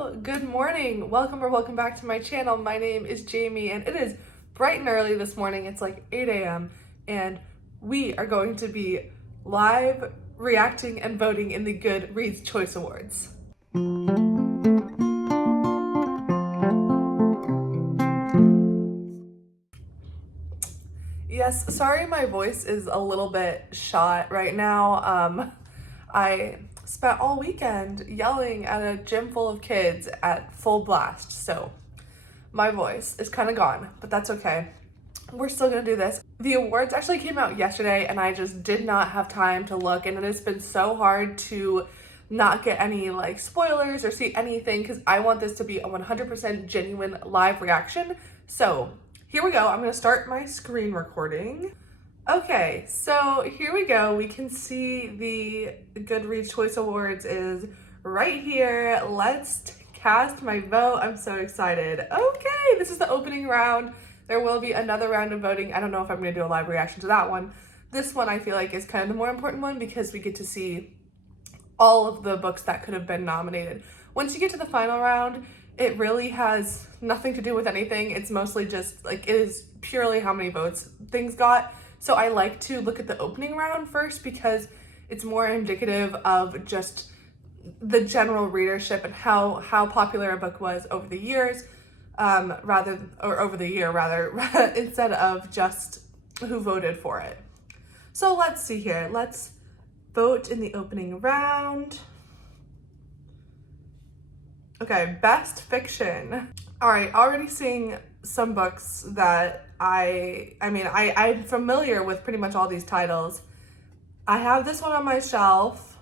Good morning. Welcome back to my channel. My name is Jamie and it is bright and early this morning. It's like 8 a.m. and we are going to be live reacting and voting in the GoodReads Choice Awards. Yes, sorry my voice is a little bit shot right now. I spent all weekend yelling at a gym full of kids at full blast, so my voice is kind of gone, but that's okay. We're still gonna do this. The awards actually came out yesterday and I just did not have time to look, and it has been so hard to not get any like spoilers or see anything because I want this to be a 100% genuine live reaction. So here we go. I'm gonna start my screen recording. Okay, so here we go. We can see the GoodReads Choice Awards is right here. Let's cast my vote. I'm so excited. Okay, this is the opening round. There will be another round of voting. I don't know if I'm gonna do a live reaction to that one. This one I feel like is kind of the more important one because we get to see all of the books that could have been nominated. Once you get to the final round, it really has nothing to do with anything. It's mostly just like, it is purely how many votes things got. So I like to look at the opening round first because it's more indicative of just the general readership and how popular a book was over the years, over the year instead of just who voted for it. So let's see here. Let's vote in the opening round. Okay, best fiction. All right, already seeing some books that I'm familiar with pretty much all these titles. I have this one on my shelf.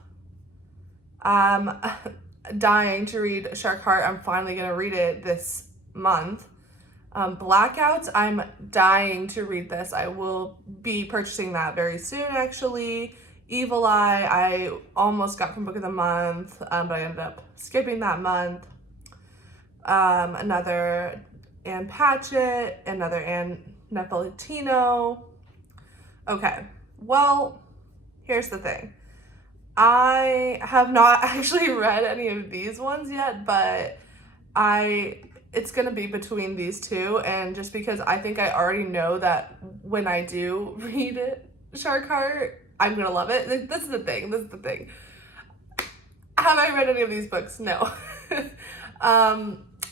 Dying to read Shark Heart. I'm finally gonna read it this month. Blackouts, I'm dying to read this. I will be purchasing that very soon actually. Evil Eye, I almost got from Book of the Month, but I ended up skipping that month. Another Anne Patchett, another Anne Neapolitano. Okay, well, here's the thing. I have not actually read any of these ones yet, but it's gonna be between these two, and just because I think I already know that when I do read Shark Heart, I'm gonna love it. This is the thing. Have I read any of these books? No.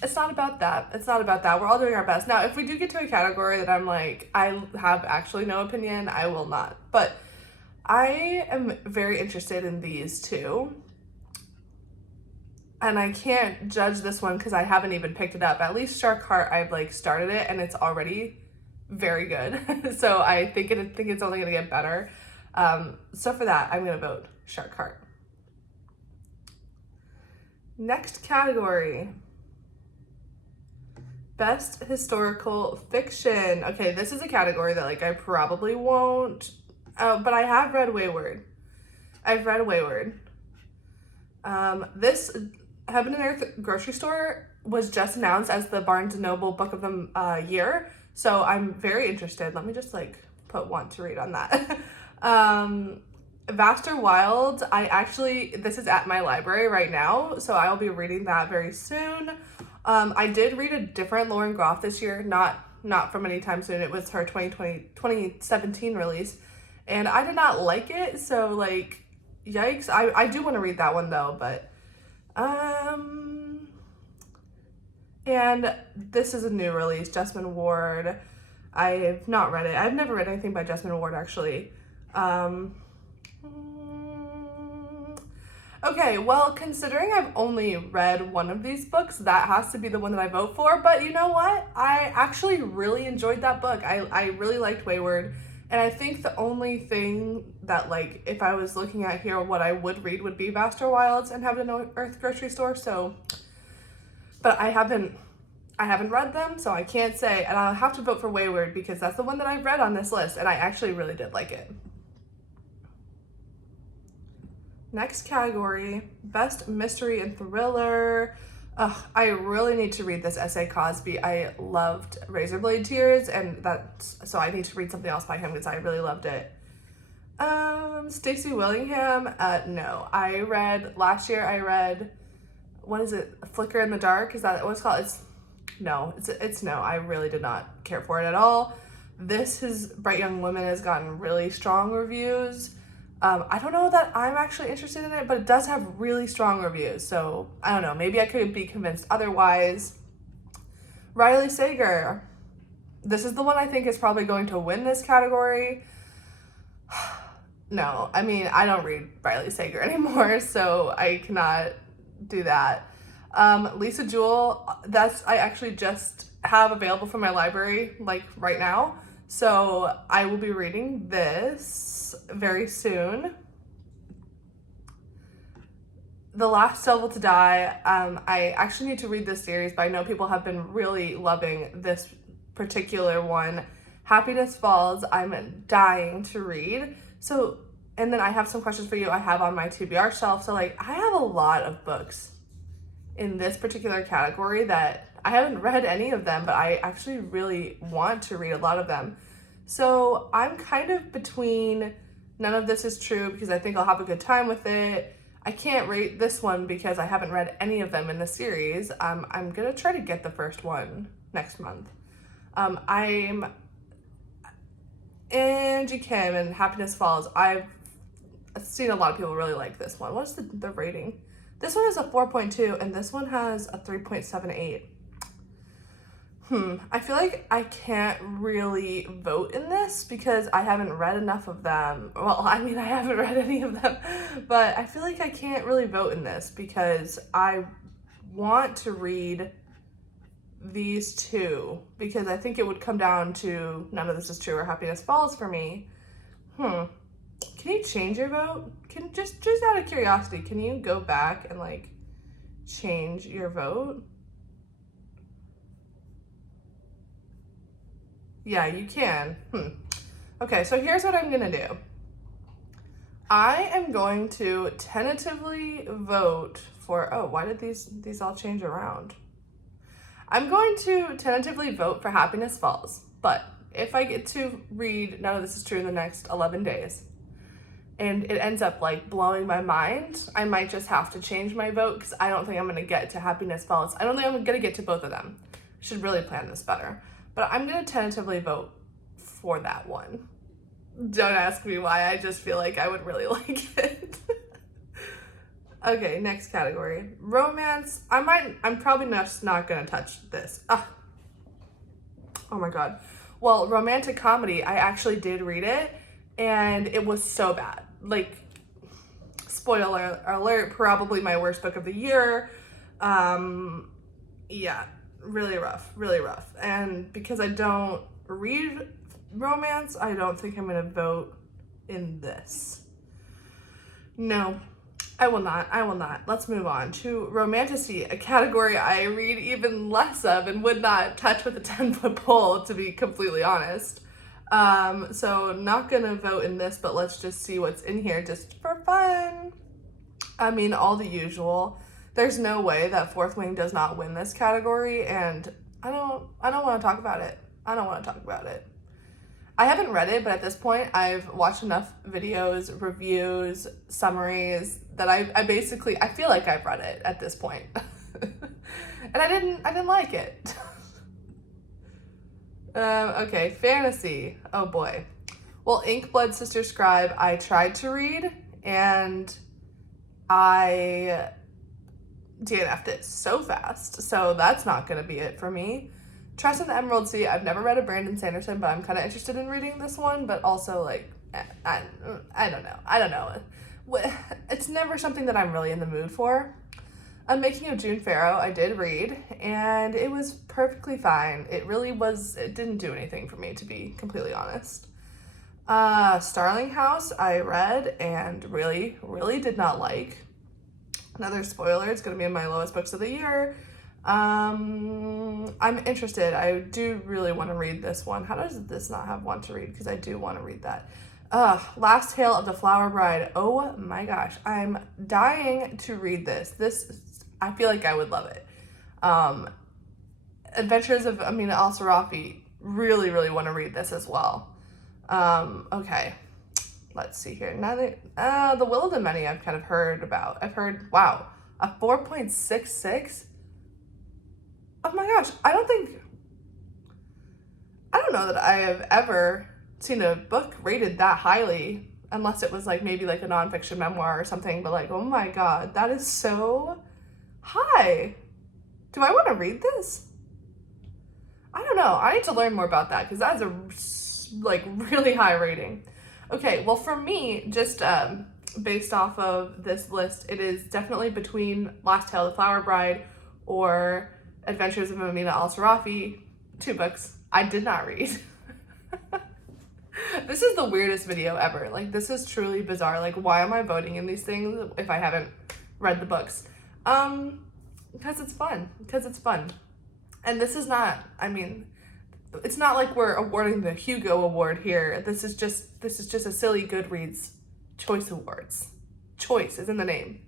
It's not about that. We're all doing our best. Now, if we do get to a category that I'm like, I have actually no opinion, I will not. But I am very interested in these two. And I can't judge this one because I haven't even picked it up. At least Shark Heart, I've like started it and it's already very good. So I think it's only gonna get better. So for that, I'm gonna vote Shark Heart. Next category. Best historical fiction. Okay, this is a category that like I probably won't, but I have read Wayward. This Heaven and Earth Grocery Store was just announced as the Barnes & Noble Book of the Year, so I'm very interested. Let me just like put want to read on that. Vaster Wilds, this is at my library right now, so I'll be reading that very soon. I did read a different Lauren Groff this year, not from anytime soon. It was her 2017 release, and I did not like it, so like, yikes. I do want to read that one though, but, and this is a new release, Jesmyn Ward. I have not read it. I've never read anything by Jesmyn Ward, actually. Okay, well, considering I've only read one of these books, that has to be the one that I vote for, but you know what? I actually really enjoyed that book. I really liked Wayward, and I think the only thing that, like, if I was looking at here, what I would read would be Vaster Wilds and Heaven and Earth Grocery Store, so, but I haven't read them, so I can't say, and I'll have to vote for Wayward because that's the one that I've read on this list, and I actually really did like it. Next category, best mystery and thriller. I really need to read this S.A. Cosby. I loved Razorblade Tears, and so I need to read something else by him because I really loved it. Stacey Willingham, no. Last year I read what is it? Flicker in the Dark? Is that what it's called? It's no. I really did not care for it at all. Bright Young Women has gotten really strong reviews. I don't know that I'm actually interested in it, but it does have really strong reviews. So I don't know, maybe I could be convinced otherwise. Riley Sager. This is the one I think is probably going to win this category. No, I mean, I don't read Riley Sager anymore, so I cannot do that. Lisa Jewell, I actually just have available from my library, like right now. So I will be reading this very soon. The Last Devil to Die. I actually need to read this series, but I know people have been really loving this particular one. Happiness Falls, I'm dying to read. So, and then I have some questions for you I have on my TBR shelf. So like, I have a lot of books in this particular category that I haven't read any of them, but I actually really want to read a lot of them. So I'm kind of between none of this is true because I think I'll have a good time with it. I can't rate this one because I haven't read any of them in the series. I'm gonna try to get the first one next month. I'm Angie Kim and Happiness Falls. I've seen a lot of people really like this one. What's the rating? This one is a 4.2 and this one has a 3.78. I feel like I can't really vote in this because I haven't read enough of them. Well, I mean, I haven't read any of them, but I feel like I can't really vote in this because I want to read these two because I think it would come down to None of This Is True or Happiness Falls for me. Can you change your vote? Just out of curiosity, can you go back and like change your vote? Yeah, you can. Okay, so here's what I'm gonna do. I am going to tentatively vote for, oh, why did these all change around? I'm going to tentatively vote for Happiness Falls, but if I get to read None of This Is True in the next 11 days, and it ends up like blowing my mind, I might just have to change my vote because I don't think I'm gonna get to Happiness Falls. I don't think I'm gonna get to both of them. I should really plan this better. But I'm gonna tentatively vote for that one. Don't ask me why, I just feel like I would really like it. Okay, next category. Romance. I'm probably just not gonna touch this. Oh my God. Well, romantic comedy, I actually did read it and it was so bad. Like, spoiler alert, probably my worst book of the year. Yeah, really rough. And because I don't read romance, I don't think I'm gonna vote in this. No, I will not. Let's move on to romantasy, a category I read even less of and would not touch with a 10-foot pole, to be completely honest. So not gonna vote in this, but let's just see what's in here just for fun. I mean, all the usual. There's no way that Fourth Wing does not win this category, and I don't want to talk about it. I haven't read it, but at this point, I've watched enough videos, reviews, summaries that I feel like I've read it at this point. And I didn't like it. Okay, fantasy. Oh boy. Well, Ink Blood Sister Scribe, I tried to read, and I DNF'd it so fast, so that's not gonna be it for me. Trust in the Emerald Sea, I've never read a Brandon Sanderson, but I'm kind of interested in reading this one, but also like, I don't know. It's never something that I'm really in the mood for. Making of June Farrow, I did read, and it was perfectly fine. It didn't do anything for me, to be completely honest. Starling House, I read and really did not like. Another spoiler, it's gonna be in my lowest books of the year. I'm interested. I do really want to read this one. How does this not have want to read? Because I do want to read that. Last Tale of the Flower Bride. Oh my gosh. I'm dying to read this. I feel like I would love it. Adventures of Amina Al-Sarafi. Really want to read this as well. Okay. Let's see here. Now The Will of the Many I've kind of heard about. I've heard, wow, A 4.66? Oh my gosh, I don't know that I have ever seen a book rated that highly, unless it was like maybe like a nonfiction memoir or something, but like, oh my God, that is so high. Do I want to read this? I don't know. I need to learn more about that because that's a like really high rating. Okay, well for me, just based off of this list, it is definitely between Last Tale of the Flower Bride or Adventures of Amina al-Sarafi, 2 books I did not read. This is the weirdest video ever. Like, this is truly bizarre. Like, why am I voting in these things if I haven't read the books? Because it's fun. And this is not, I mean, it's not like we're awarding the Hugo Award here. This is just a silly GoodReads Choice Awards. Choice is in the name.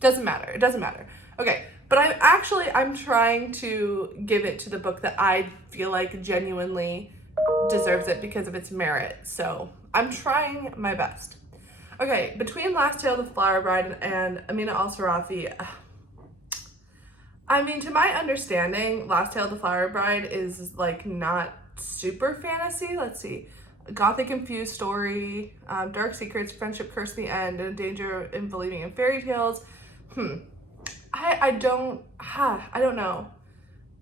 Doesn't matter. It doesn't matter. Okay, but I'm trying to give it to the book that I feel like genuinely deserves it because of its merit. So I'm trying my best. Okay, between Last Tale of the Flower Bride and Amina al-Sarafi, I mean, to my understanding, Last Tale of the Flower Bride is like not super fantasy. Let's see. Gothic infused story, dark secrets, friendship cursed in the end, and danger in believing in fairy tales. I don't know.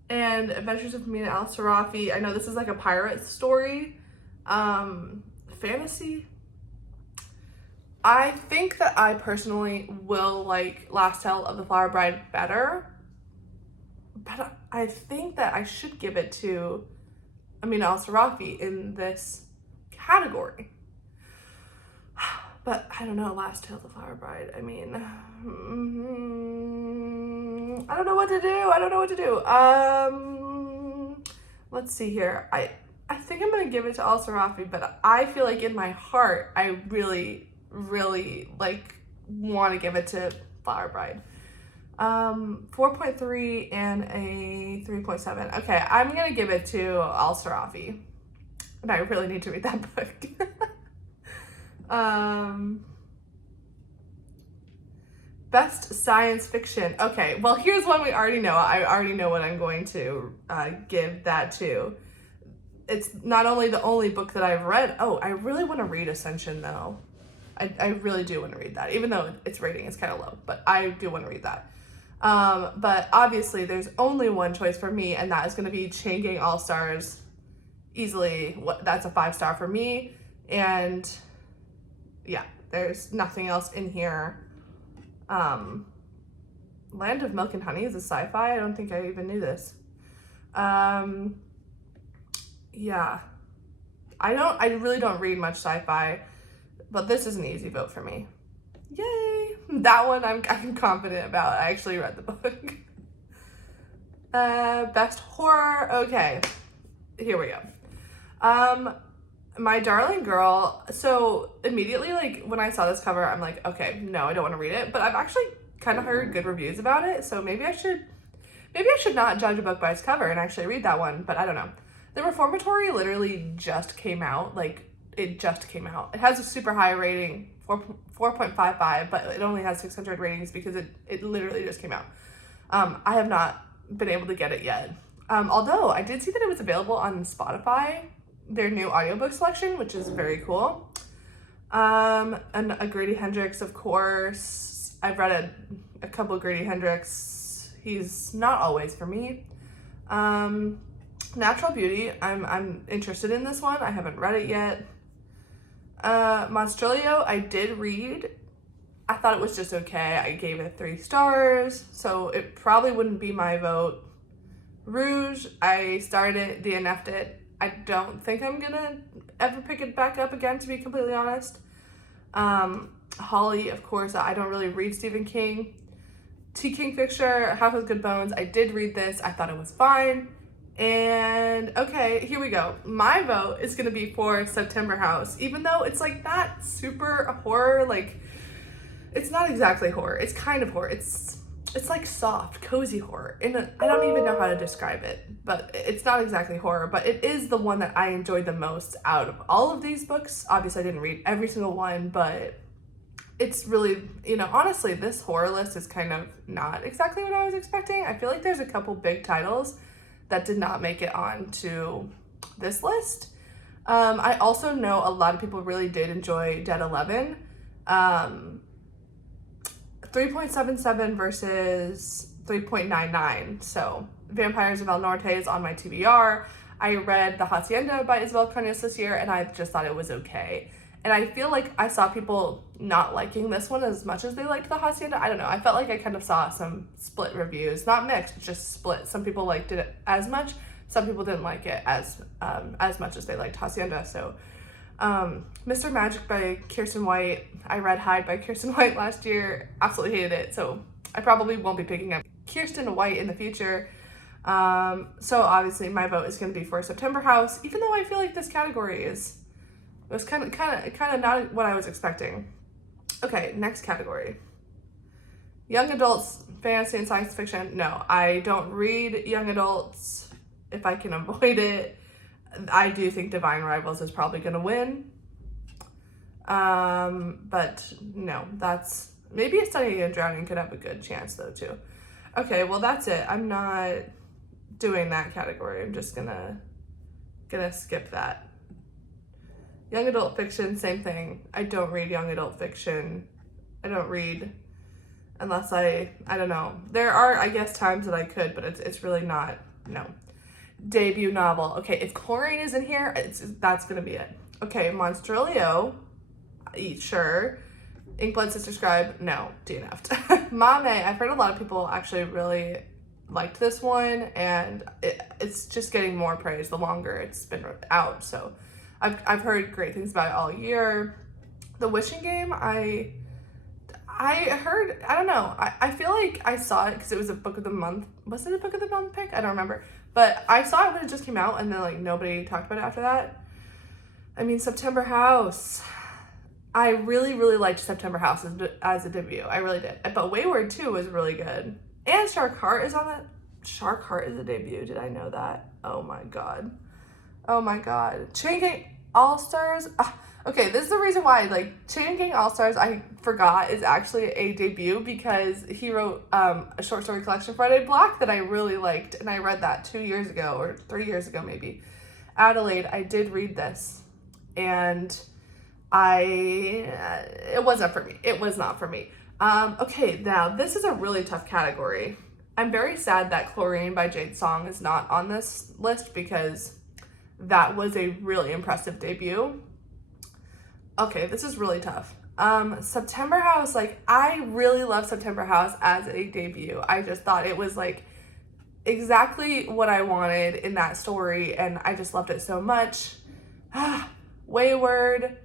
And Adventures of Amina al-Sarafi, I know this is like a pirate story. Fantasy. I think that I personally will like Last Tale of the Flower Bride better, but I think that I should give it to Amina al-Sarafi in this category. But I don't know, Last Tale of the Flower Bride. I mean, I don't know what to do. Let's see here. I think I'm gonna give it to al-Sarafi, but I feel like in my heart, I really like want to give it to Flower Bride. 4.3 and a 3.7. Okay, I'm gonna give it to al-Sarafi, and I really need to read that book. Best science fiction. Okay, well here's one we already know. I already know what I'm going to give that to. It's not only the only book that I've read. Oh, I really want to read Ascension though. I really do want to read that, even though its rating is kind of low, but I do want to read that. But obviously there's only one choice for me, and that is going to be Chain Gang All-Stars. Easily, that's a 5-star for me. And yeah, there's nothing else in here. Land of Milk and Honey is a sci-fi. I don't think I even knew this. Yeah, I really don't read much sci-fi, but this is an easy vote for me. Yay! That one I'm confident about. I actually read the book. Best horror. Okay, here we go. My Darling Girl. So immediately, like when I saw this cover, I'm like, okay, no, I don't want to read it. But I've actually kind of heard good reviews about it, so maybe I should not judge a book by its cover and actually read that one. But I don't know. The Reformatory literally just came out. Like, it just came out. It has a super high rating, 4.55, but it only has 600 ratings because it literally just came out. I have not been able to get it yet. Although I did see that it was available on Spotify, their new audiobook selection, which is very cool. And a Grady Hendrix, of course. I've read a couple of Grady Hendrix. He's not always for me. Natural Beauty, I'm interested in this one. I haven't read it yet. Monstrilio, I did read. I thought it was just okay. I gave it 3 stars, so it probably wouldn't be my vote. Rouge, I started, DNF'd it. I don't think I'm gonna ever pick it back up again, to be completely honest. Holly, of course, I don't really read Stephen King. T. Kingfisher, House with Good Bones, I did read this. I thought it was fine. And okay, here we go. My vote is gonna be for September House, even though it's like not super horror. Like, it's not exactly horror. It's kind of horror. It's like soft, cozy horror. And I don't even know how to describe it, but it's not exactly horror, but it is the one that I enjoyed the most out of all of these books. Obviously, I didn't read every single one, but it's really, honestly, this horror list is kind of not exactly what I was expecting. I feel like there's a couple big titles that did not make it onto this list. I also know a lot of people really did enjoy Dead 11. 3.77 versus 3.99. So Vampires of El Norte is on my TBR. I read The Hacienda by Isabel Carnes this year, and I just thought it was okay. And I feel like I saw people not liking this one as much as they liked The Hacienda. I don't know. I felt like I kind of saw some split reviews. Not mixed, just split. Some people liked it as much. Some people didn't like it as much as they liked Hacienda. So Mr. Magic by Kirsten White. I read Hyde by Kirsten White last year. Absolutely hated it. So I probably won't be picking up Kirsten White in the future. So obviously my vote is going to be for September House, even though I feel like this category was kind of not what I was expecting. Okay, next category. Young adults, fantasy and science fiction. No, I don't read young adults if I can avoid it. I do think Divine Rivals is probably going to win. But no, that's maybe Studying and Drowning could have a good chance though too. Okay, well that's it. I'm not doing that category. I'm just gonna skip that. Young adult fiction, same thing. I don't read young adult fiction. I don't read unless I don't know. There are, I guess, times that I could, but it's really not, no. Debut novel. Okay, if Chlorine is in here, that's gonna be it. Okay, Monstrilio, sure. Inkblood Sister Scribe, no, DNF'd. Mame, I've heard a lot of people actually really liked this one, and it's just getting more praise the longer it's been out. So I've heard great things about it all year. The Wishing Game, I heard, I don't know, I feel like I saw it because it was a book of the month. Was it a book of the month pick? I don't remember. But I saw it when it just came out, and then like nobody talked about it after that. I mean, September House. I really, really liked September House as a debut. I really did. But Wayward too was really good. And Shark Heart is on that. Shark Heart is a debut. Did I know that? Oh my god. Oh my god. Chain Gang All-Stars. Okay, this is the reason why, like, Chain Gang All-Stars, I forgot, is actually a debut because he wrote a short story collection, Friday Black, that I really liked, and I read that 2 years ago, or 3 years ago maybe. Adelaide, I did read this, and it wasn't for me. It was not for me. Okay, now, this is a really tough category. I'm very sad that Chlorine by Jade Song is not on this list because that was a really impressive debut. Okay, this is really tough. September House, like, I really love September House as a debut. I just thought it was, like, exactly what I wanted in that story, and I just loved it so much. Wayward,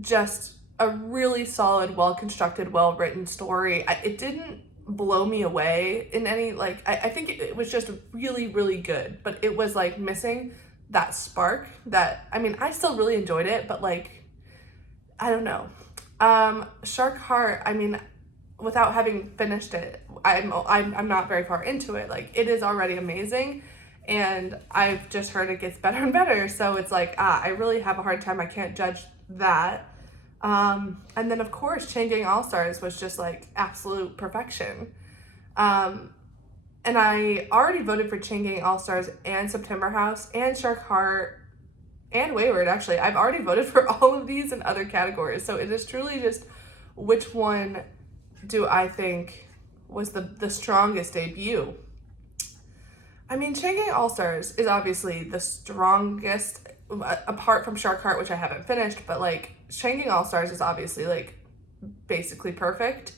just a really solid, well-constructed, well-written story. It didn't blow me away in any, like, I think it was just really, really good, but it was, like, missing that spark that, I mean, I still really enjoyed it, but, like, I don't know. Shark Heart, I mean, without having finished it, I'm not very far into it. Like, it is already amazing, and I've just heard it gets better and better, so it's like, I really have a hard time. I can't judge that. And then, of course, Chain Gang All-Stars was just, like, absolute perfection. And I already voted for Chain Gang All-Stars and September House and Shark Heart and Wayward, actually. I've already voted for all of these in other categories. So it is truly just which one do I think was the strongest debut. I mean, Chain Gang All-Stars is obviously the strongest, apart from Shark Heart, which I haven't finished, but like Chain Gang All-Stars is obviously like basically perfect.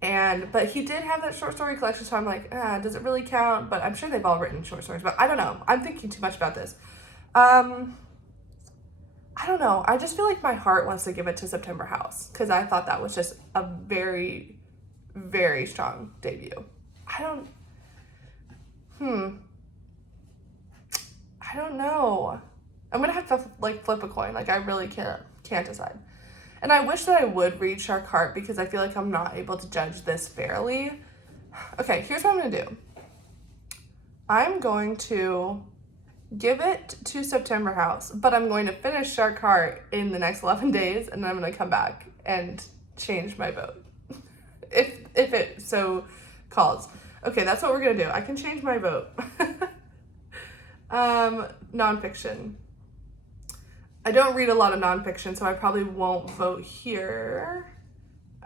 But he did have that short story collection, so I'm like, does it really count? But I'm sure they've all written short stories, but I don't know. I'm thinking too much about this. I don't know. I just feel like my heart wants to give it to September House because I thought that was just a very, very strong debut. I don't know. I'm gonna have to like flip a coin. Like I really can't decide. And I wish that I would read Shark Heart because I feel like I'm not able to judge this fairly. Okay, here's what I'm gonna do. I'm going to give it to September House, but I'm going to finish Shark Heart in the next 11 days, and then I'm going to come back and change my vote. if it so calls. Okay, that's what we're gonna do. I can change my vote. Nonfiction. I don't read a lot of nonfiction, so I probably won't vote here.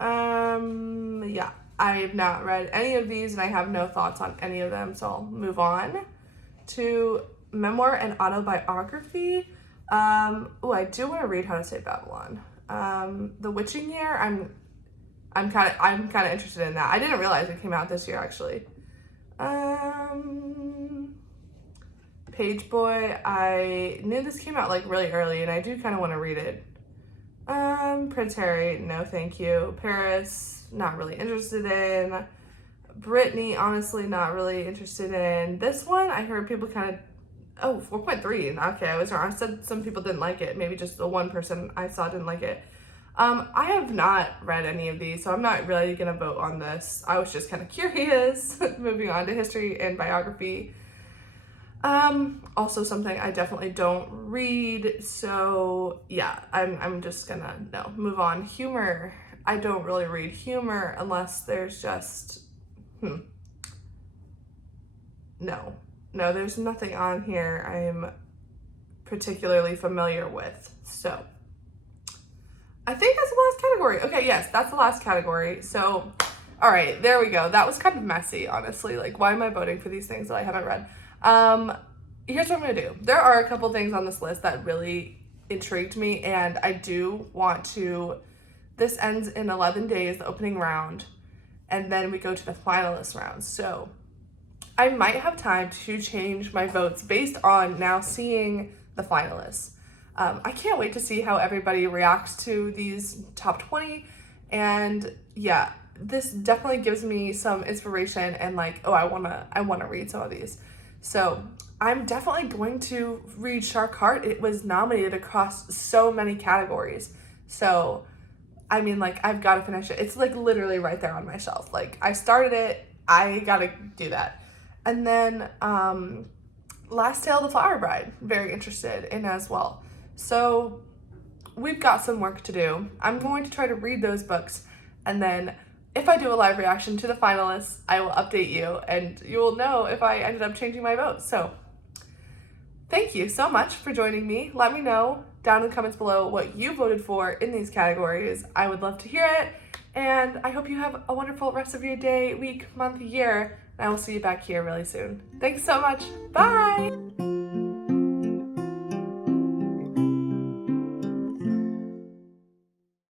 Yeah, I have not read any of these and I have no thoughts on any of them, so I'll move on to memoir and autobiography. I do want to read How to Save Babylon. The Witching Year, I'm kind of interested in that. I didn't realize it came out this year actually. Page Boy, I knew this came out like really early and I do kind of want to read it. Prince Harry, no thank you. Paris, not really interested in. Brittany, honestly not really interested in. This one, I heard people kind of, 4.3, okay, I was wrong. I said some people didn't like it. Maybe just the one person I saw didn't like it. I have not read any of these, so I'm not really gonna vote on this. I was just kind of curious. Moving on to history and biography. Also something I definitely don't read, so yeah, I'm just gonna move on. Humor, I don't really read humor unless there's just, no, there's nothing on here I'm particularly familiar with, so I think that's the last category. Okay, yes, that's the last category. So, all right, there we go. That was kind of messy, honestly. Like, why am I voting for these things that I haven't read? Here's what I'm gonna do. There are a couple things on this list that really intrigued me, and I do want to, this ends in 11 days, the opening round, and then we go to the finalist round. So I might have time to change my votes based on now seeing the finalists. I can't wait to see how everybody reacts to these top 20, and yeah, this definitely gives me some inspiration and like, I wanna read some of these. So I'm definitely going to read Shark Heart. It was nominated across so many categories. So, I mean, like, I've got to finish it. It's like literally right there on my shelf. Like, I started it, I gotta do that. And then Last Tale of the Flower Bride, very interested in as well. So we've got some work to do. I'm going to try to read those books, and then if I do a live reaction to the finalists, I will update you and you will know if I ended up changing my vote. So thank you so much for joining me. Let me know down in the comments below what you voted for in these categories. I would love to hear it, and I hope you have a wonderful rest of your day, week, month, year, and I will see you back here really soon. Thanks so much. Bye.